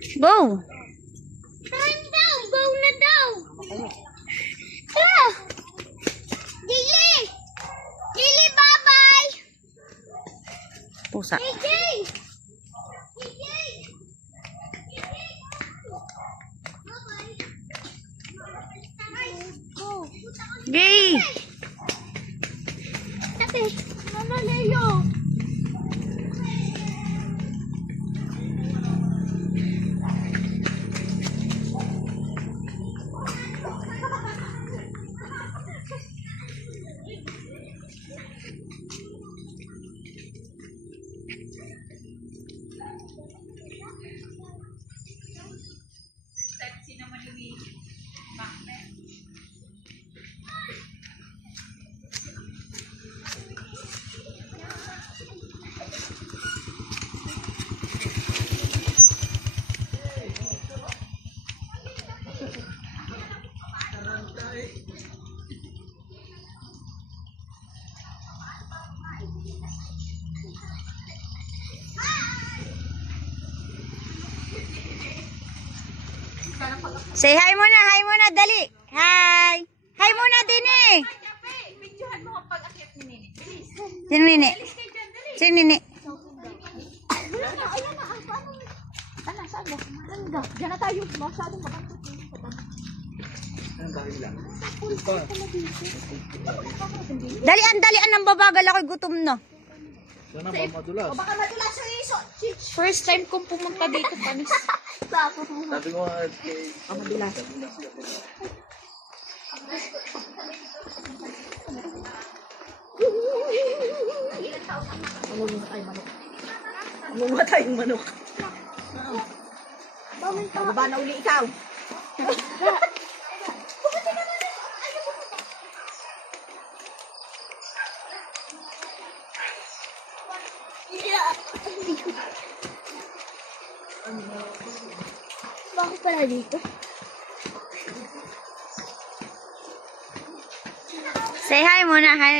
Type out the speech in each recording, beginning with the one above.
Go! Time daw! Go na daw! Tara! Lily! Lily, bye-bye! Pusa. KJ! KJ! Gay! Ate, Mama Leo! Say hi muna, dali. Hi. Hi muna din eh. Videohan mo kapag akit ni Nini. Bilis. Sino nini? Sino nini? Ayan na, paano? Ano, saan ba? Maganda. Diyan na tayo. Masyadong maganda. Dalian ng babagal ako'y gutom na. Sana ba madulas? O baka madulas yung iso. First time kong pumunta dito, panis. Sabi ko nga, Madulas. Mamatay yung manok. Bababa na uli ikaw. Bakit pala dito? Say hi muna, hi.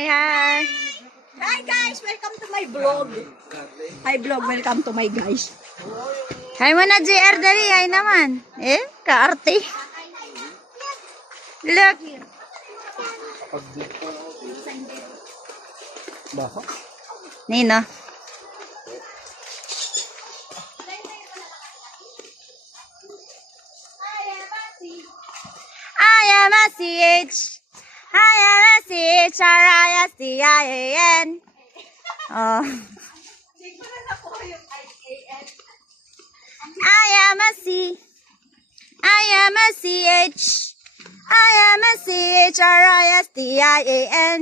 Hi guys, welcome to my vlog. Hi vlog, welcome to my guys. Hi muna, JR, dali. Hi naman. Eh, kaarte. Look. baka? Nino. I am a CH. I am a CH. R-I-S-T-I-A-N. Oh. I am a C. I am a CH. I am a CH. R-I-S-T-I-A-N.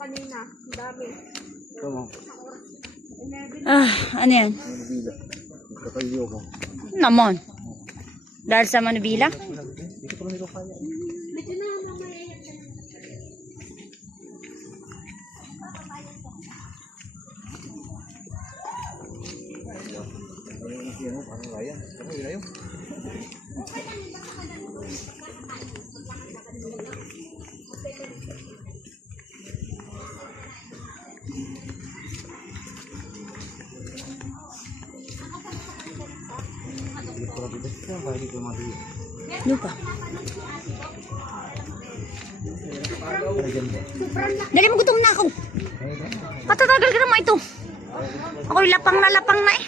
Kanina, ang dami. Tama. Ano yan? Manubila. Katayo ko. Naman. Dahil sa Manubila? Dito pa lang nila kaya. Medyo na mamaya yan. Yan o, parang Ryan. Ano yun ayaw? Lupa. Dali mo, gutom na ako. Patatagal ka naman ito. Ako'y lapang na eh.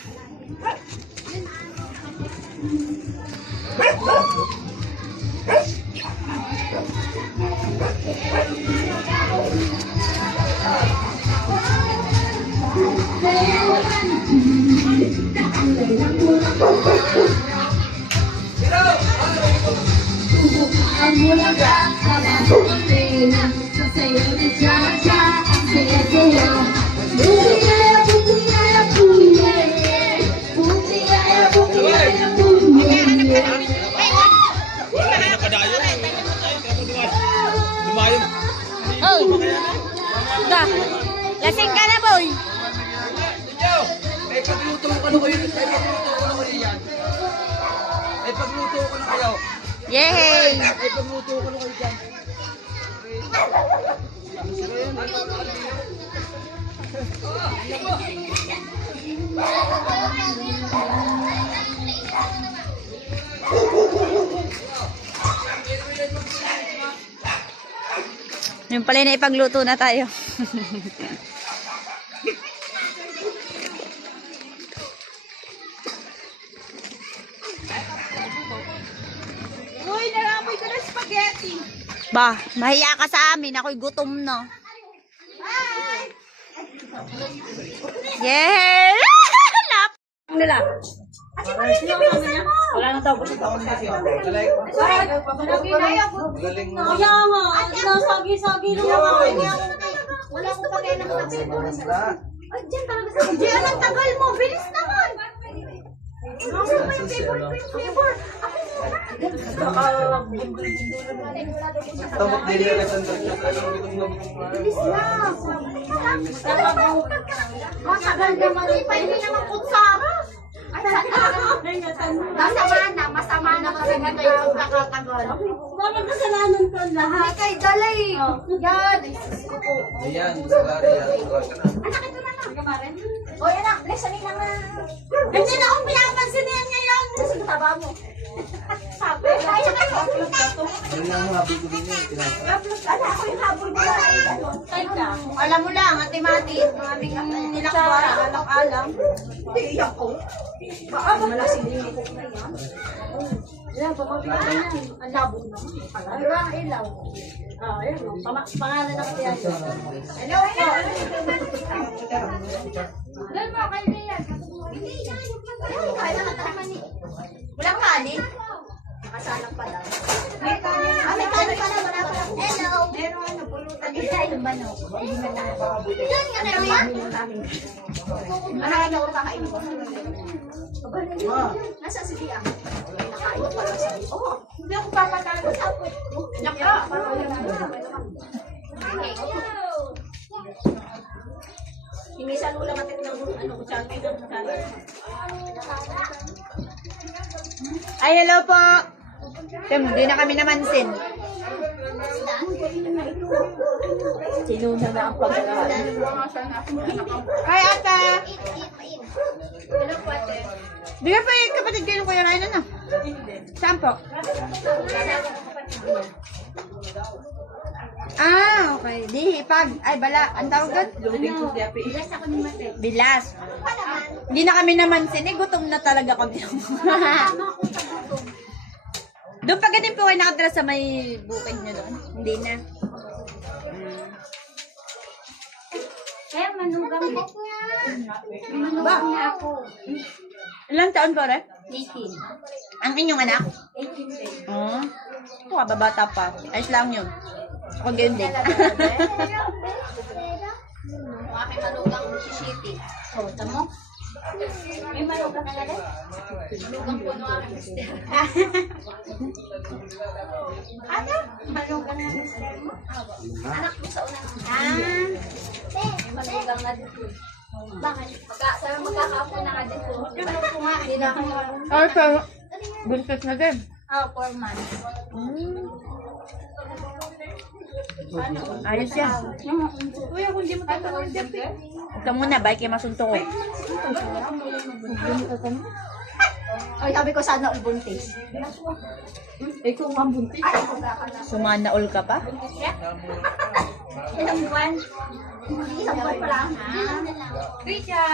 Oh, da. Lasing ka na, boy. Ay, pagluto ko na kayo. Yan. Ay, pagluto ko na kayo. Yay! Ay, pagluto ko na kayo dyan. Yung pala na ipagluto na tayo. Uy, naramoy ko na spaghetti. Ba, mahiya ka sa amin. Ako'y gutom na. Yay! Lap! Nila. Wala na tapos ito. Galing mo. Kaya nga, nasagi-sagi naman. Wala akong pagkain ng kape. Ay, dyan talaga sa akin. Diyan, ang tagal mo. Bilis naman. Ano ba yung favorite ko yung flavor? Ako muna. Tamot din yung kasandal siya. Bilis na. Masagal naman. Hindi naman kutsara. Masama na kasi na kayo kakatagal. Bakit kasalanan ko lahat? Hindi kayo dalay. Yan. Ayan, salari yan. Anak, ito na lang. O, yan na. Listening na nga. Hindi na akong pinapansin yan ngayon. Kasi taba mo. Sabi. Kaya na ako. Ano na ang habol ko din yun? Ano ako yung habol ko lang. Alam mo lang, Ate Mati, maraming nilakbara, alam-alam. Hindi ako. Baka malasing din ako na yan. Yan, pamaglaan yan. Ang labo naman. Pala, ilaw. Ayan, pangalan na kasi yan. Hello, hello. Doon mo, kayo niyan. Hindi yan. Kaya na naman eh. Walang kanin? Nakasalang pala. May kanin. May kanin pala. Wala pala. Hello. Meron ano, pulutan. Isa yung manok. Yan nga naman. Ano ko kakain ko? Nasa si Tia. Nakain pala sa iyo. Oo. Hindi ako papatalo sa puwet ko. Naka. Himisan mo lang natin ng ano, kutsara. Ay, hello po. Tim, di na kami namansin. Sinuna na ang pagkakaan. Ay, ata. Hello po, ate. Di ka pa yung kapatid kayo ng Kuya Ryan, ano? Saan po? Ah, okay. Di, hipag. Ay, bala. Ang tawag doon? Bilas ako ni Mate. Bilas. Hindi na kami namansin. Eh, gutom na talaga kami. Doon pa ganun po kayo nakatira sa may bukid nyo doon? Hindi na. Kaya manugang po. Manugang na ako. Ilang taon po, Re? 18. Ang inyong anak? 18 din. Oo. Oh, babata pa. Ayos lang yun. Ako ganyan din. Kung aking manugang si City. O, tamo? May manugang na rin? Manugang po ng aking mister. Ano? Manugang na mister mo? Anak mo sa unang. May manugang na dito. Bakit? Sabi magkakaapo na nga din po. Hindi na ako Ay, so, buntis na din. 4 months. Ayos yan. Kuya, kung di mo tatanong yung dep eh. Huwag ka muna, bike kayo masunto ko. Ay, sabi ko sana all buntis. Ikaw nga buntis. Ay, ako ka na. Sumana all ka pa? Ilang buwan? Isang buwan pa lang. Rika!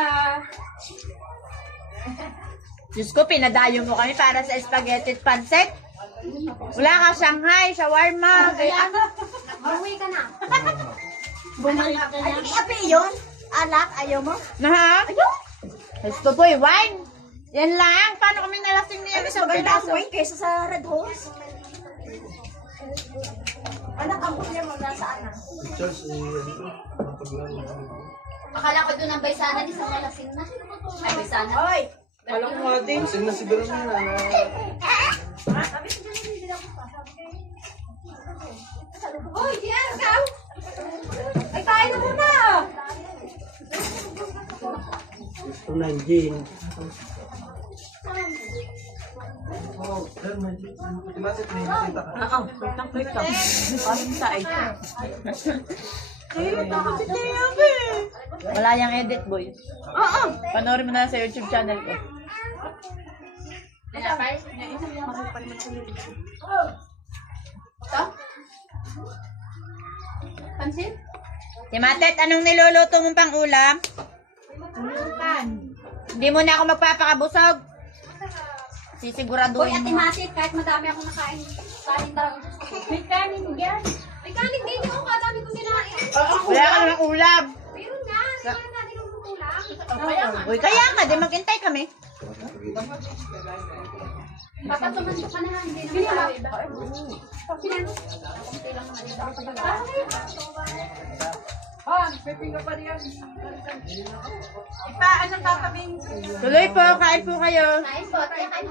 Diyos ko, pinadayo mo kami para sa spaghetti at pancit. Wala ka Shanghai, shawarma. Bawi ka na. Bumalik ka na. Ay, api yun. Alak, ayaw mo? Na ha? Gusto po wine. Yan lang. Paano kami nalasing niya Ay, isang maganda ang piraso? wine kaysa sa Red Horse. Anak, ang kuya mo nasaan na? Charles, paglaro. Akala ko doon ang baysana, di sa malasing na. Ay, baysana. Oy! Alam ko nga din. Masing na si Veron na. Hoy, diyan ka! Ay, kain na muna! Gusto na Jane. Timasit na yung nakita ka. Oo, kitang-kita. Parang tayo. Wala yung edit, boy. Oo. Panoorin mo na sa YouTube channel ko. Ito? Pansit? Timatet, anong niluluto mong pang ulam? Hindi mo na ako magpapakabusog. Uy, Sisiguraduhin Ate mo. Matit, kahit madami akong nakain. Kanin talaga. May kanin yan. May kanin din ako, kadami kong kinain. Wala ka namang ulam. Meron nga, kaya natin ang kukulang. Uy, kaya nga, di maghintay kami. Dapat tumanto ka na, hindi naman tayo iba. Sinano? Tuloy po, kain po kayo. Kain po, kaya kain.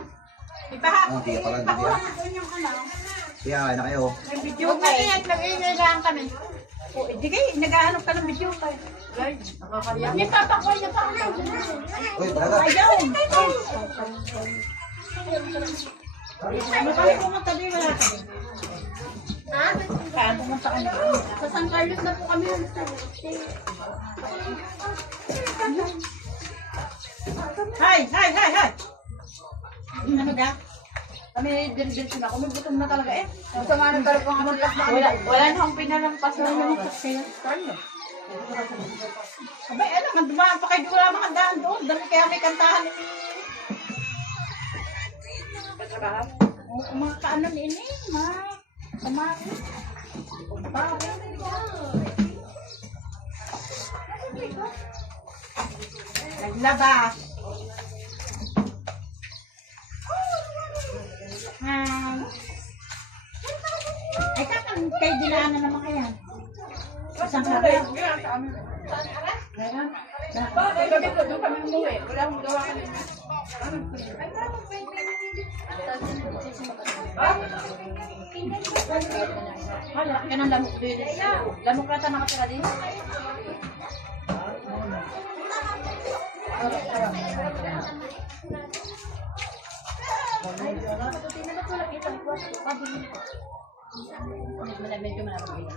Ah, tiga pala, tiga. Tiga, kain na kayo. Huwag na yan, mag-ingay lang kami. Hindi kayo, naghahanap ka ng video kayo. May papakuha niya pa ako. Uy, talaga. Ha? Sa San Carlos na po kami. Hi! Ano da? Kami din ako. May gutom na talaga eh. Gusto nga na talaga ang amagkas na. Wala na akong pinalampas na naman kasi. Abay, ano, dumaan pa kayo. Di wala makandaan doon. Dami kaya may kantahan ni Patrabaho. Mga kaano ni ini, mga kamari. Naglabas. Ay, kakantay dilaan na naman kaya. Isang kape. Meron? Gabi ko, doon kami umuwi. Wala akong gawa kanina. Wala, yan ang lamok din. Lamok na ito nakatira din. Medyo malapit.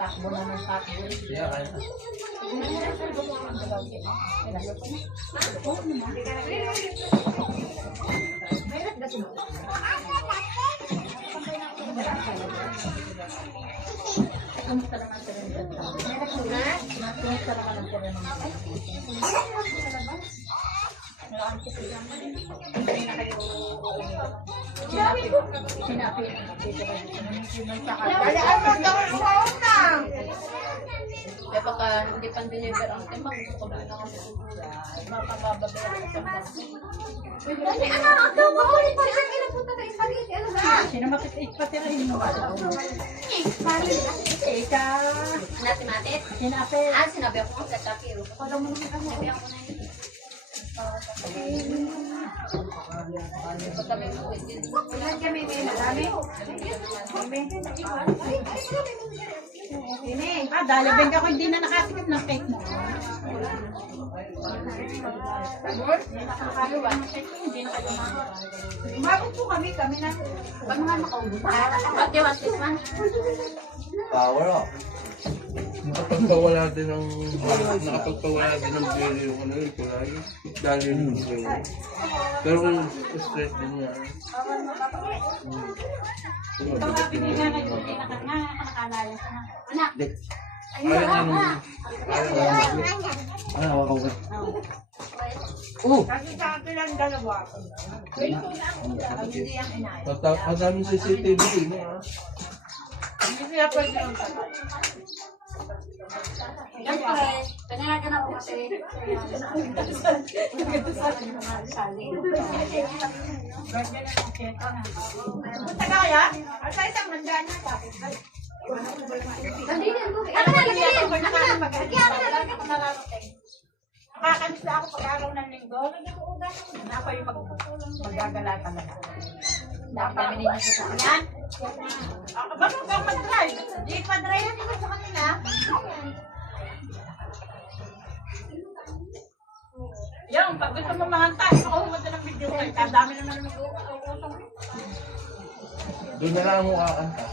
Takbo na ng takbo. Tiga, kain na. Kumusta naman sa rin dyan? Kumusta naman sa rin Kapag hindi pang deliver ang timang, gusto ko na ako mapapababayan. Dali, anak, ang gawa ko rin pa rin. Kinapunta sa spaghetti. Ano ba? Sino makikipatirahin mo ba? Ika. Nati Matit? Sinapi. Sinabi ako sa tapiro. Sinabi ako na yun. Ilan kami, may marami? Ini, dalibig ako hindi na nakatikip ng cake mo. Umabot po kami na. Pag mga makaubos. What you want this one? Power up. Nakapagpawala din ng bili yung ano yung kulay. Dahil yung bili. Pero kung stress din niya. Ito nga binigyan ngayon, hindi nakakalala sa anak. Ayaw niya nung... Ano, wakaw ka. Kasi sa akin lang dalawa. Hindi ang inay. Madaming CCTV din ah. Hindi sila pwede yung Siyempre, kanya ka na po kasi. Punta ka kaya? At sa isang mandaan na tapos. Nakakalis na ako pag-araw ng linggo. Nag-uugas ako. Ako yung magagala talaga. Dapat yan. Bakit ka mag-drive? Di pa drive yan dito sa kanila. Yung, pag gusto mo mangantas, ako humanda ng video call. Kadami naman ng mag-uusong. Doon na lang mo kakanta.